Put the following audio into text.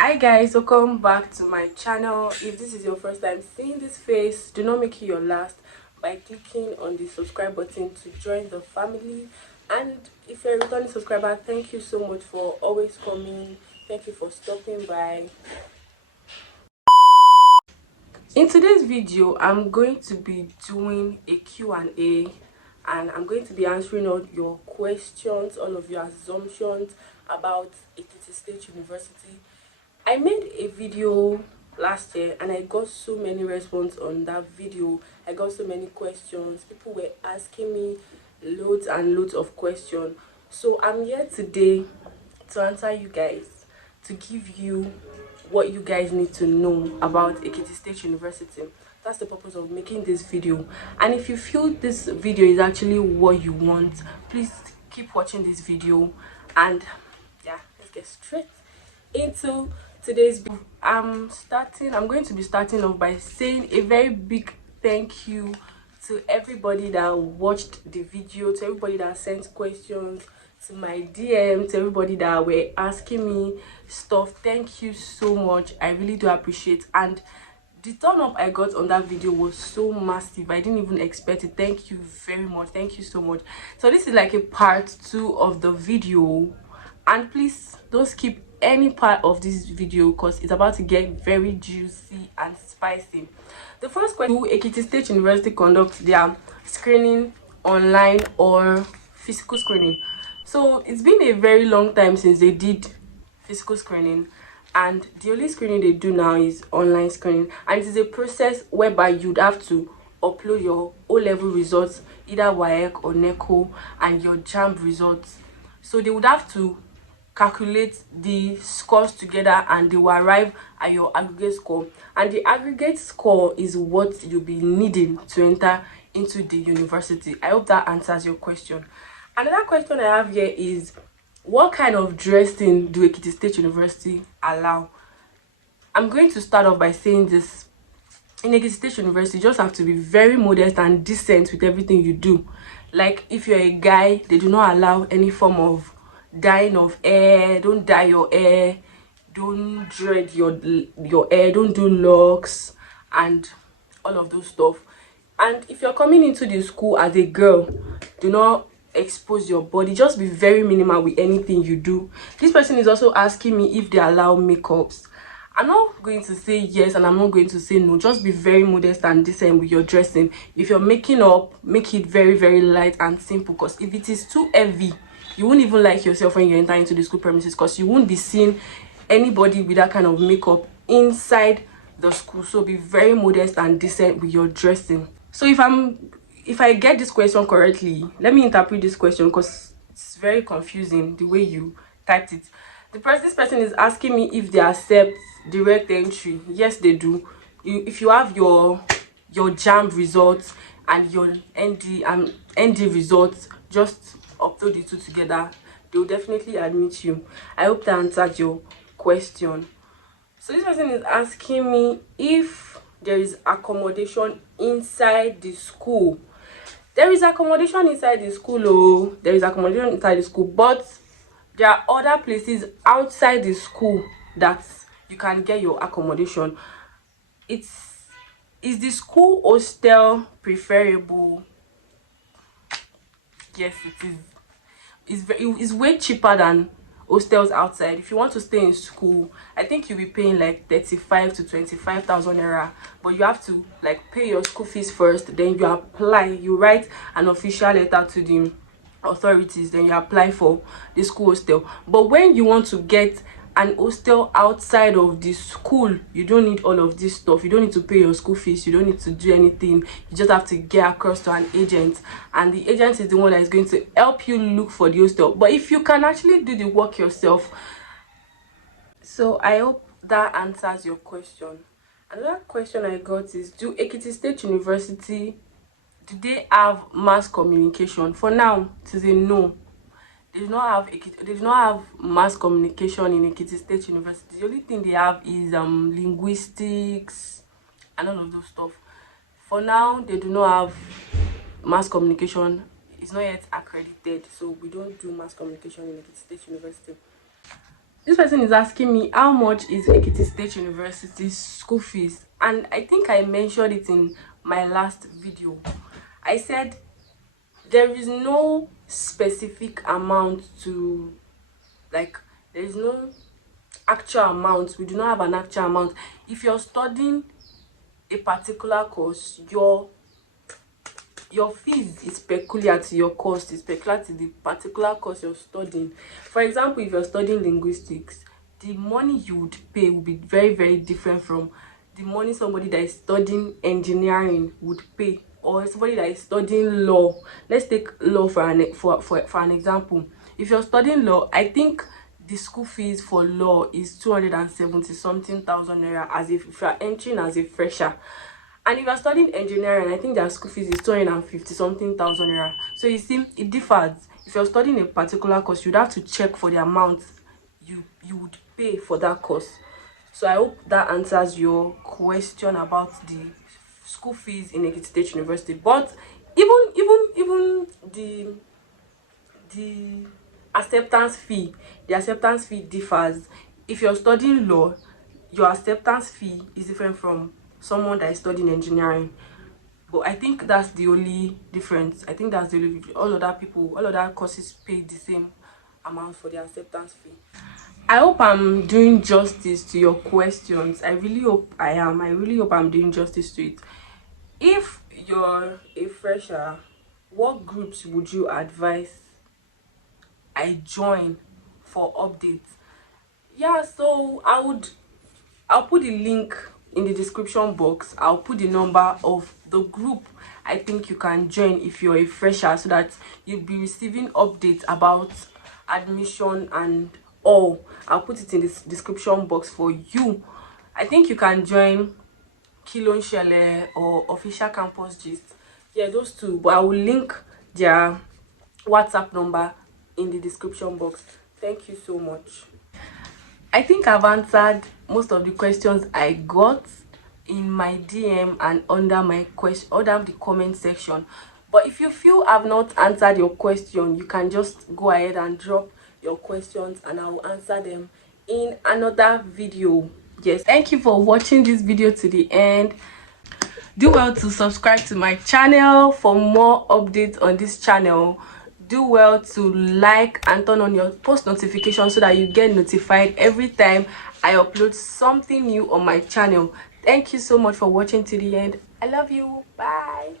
Hi guys, welcome back to my channel. If this is your first time seeing this face, do not make it your last by clicking on the subscribe button to join the family. And if you're a returning subscriber, thank you so much for always coming. Thank you for stopping by. In today's video, I'm going to be doing a Q&A, and I'm going to be answering all your questions, all of your assumptions about Ekiti State University. I made a video last year and I got so many responses on that video. I got so many questions. People were asking me loads and loads of questions. So I'm here today to answer you guys, to give you what you guys need to know about Ekiti State University. That's the purpose of making this video. And if you feel this video is actually what you want, please keep watching this video. And yeah, let's get straight into today's video. I'm going to be starting off by saying a very big thank you to everybody that watched the video, to everybody that sent questions, to my DM, to everybody that were asking me stuff. Thank you so much. I really do appreciate. And the turn up I got on that video was so massive. I didn't even expect it. Thank you very much. Thank you so much. So this is like a part 2 of the video, and please don't skip any part of this video because it's about to get very juicy and spicy. The first question: do Ekiti State University conduct their screening online or physical screening? So it's been a very long time since they did physical screening, and the only screening they do now is online screening, and it is a process whereby you'd have to upload your O-level results, either WAEC or NECO, and your JAMB results. So they would have to calculate the scores together and they will arrive at your aggregate score, and the aggregate score is what you'll be needing to enter into the university. I hope that answers your question. Another question I have here is, what kind of dressing do Ekiti State University allow? I'm going to start off by saying this: in Ekiti State University, you just have to be very modest and decent with everything you do. Like, if you're a guy, they do not allow any form of dyeing of hair. Don't dye your hair, don't dread your hair, don't do locks and all of those stuff. And if you're coming into the school as a girl, do not expose your body. Just be very minimal with anything you do. This person is also asking me if they allow makeups. I'm not going to say yes and I'm not going to say no. Just be very modest and decent with your dressing. If you're making up, make it very, very light and simple, because if it is too heavy, you won't even like yourself when you enter into the school premises, because you won't be seeing anybody with that kind of makeup inside the school. So be very modest and decent with your dressing. So if I get this question correctly, let me interpret this question, because it's very confusing the way you typed it. This person is asking me if they accept direct entry. Yes, they do. If you have your JAMB results and your ND results, just upload the two together. They will definitely admit you. I hope that answered your question. So this person is asking me if there is accommodation inside the school. There is accommodation inside the school. Oh, there is accommodation inside the school, but there are other places outside the school that you can get your accommodation. Is the school hostel preferable? Yes, it is. It's way cheaper than hostels outside. If you want to stay in school, I think you'll be paying like 35 to 25,000 naira, but you have to like pay your school fees first, then you apply, you write an official letter to the authorities, then you apply for the school hostel. But when you want to get an hostel outside of the school, you don't need all of this stuff. You don't need to pay your school fees, you don't need to do anything. You just have to get across to an agent, and the agent is the one that is going to help you look for the hostel. But if you can actually do the work yourself. So I hope that answers your question. Another question I got is, do Ekiti State University, do they have mass communication? For now, it is a no. They do not have mass communication in Ekiti State University. The only thing they have is linguistics and all of those stuff. For now, they do not have mass communication. It's not yet accredited, so we don't do mass communication in Ekiti State University. This person is asking me how much is Ekiti State University's school fees, and I think I mentioned it in my last video. I said there is no specific amount to, like, there is no actual amount. We do not have an actual amount. If you're studying a particular course, your fees is peculiar to your course, is peculiar to the particular course you're studying. For example, if you're studying linguistics, the money you would pay will be very, very different from the money somebody that is studying engineering would pay, or somebody that is studying law. Let's take law for an example. If you're studying law, I think the school fees for law is 270 something thousand naira, as if you're entering as a fresher. And if you're studying engineering, I think their school fees is 250 something thousand naira. So you see, it differs. If you're studying a particular course, you'd have to check for the amount you would pay for that course. So I hope that answers your question about the school fees in Ekiti State University. But even the the acceptance fee differs. If you're studying law, your acceptance fee is different from someone that is studying engineering. But I think that's the only difference. I think that's the only, all other courses pay the same amount for the acceptance fee. I hope I'm doing justice to your questions. I really hope I am. I really hope I'm doing justice to it. If you're a fresher, what groups would you advise I join for updates? Yeah, so I'll put the link in the description box. I'll put the number of the group I think you can join if you're a fresher, so that you'll be receiving updates about admission and all. I'll put it in this description box for you. I think you can join QnA or Official Campus Gist. Yeah, those two. But I will link their WhatsApp number in the description box. Thank you so much. I think I've answered most of the questions I got in my DM and under the comment section. But if you feel I've not answered your question, you can just go ahead and drop your questions and I will answer them in another video. Yes, thank you for watching this video to the end. Do well to subscribe to my channel for more updates on this channel. Do well to like and turn on your post notifications so that you get notified every time I upload something new on my channel. Thank you so much for watching to the end. I love you. Bye.